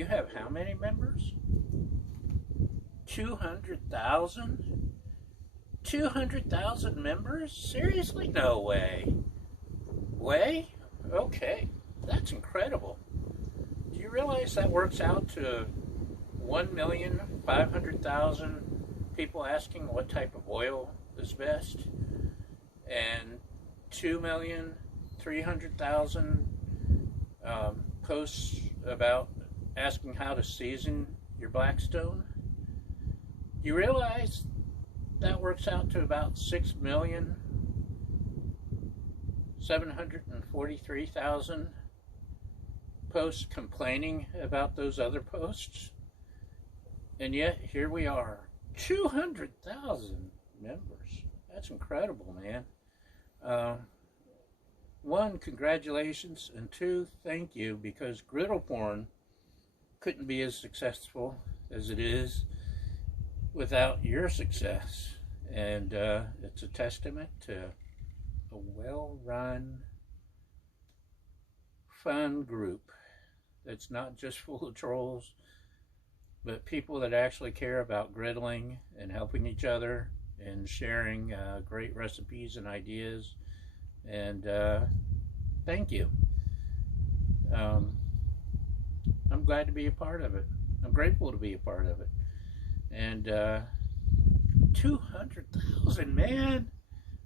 You have how many members? 200,000? 200,000 members? Seriously? No way. Way? Okay, that's incredible. Do you realize that works out to 1,500,000 people asking what type of oil is best, and 2,300,000 posts about asking how to season your Blackstone? You realize that works out to about 6,743,000 posts complaining about those other posts? And yet, here we are, 200,000 members. That's incredible, man. One, congratulations, and two, thank you, because griddle porn couldn't be as successful as it is without your success. And it's a testament to a well-run, fun group that's not just full of trolls, but people that actually care about griddling and helping each other and sharing great recipes and ideas. And thank you. I'm glad to be a part of it. I'm grateful to be a part of it. And 200,000, man,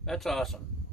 that's awesome.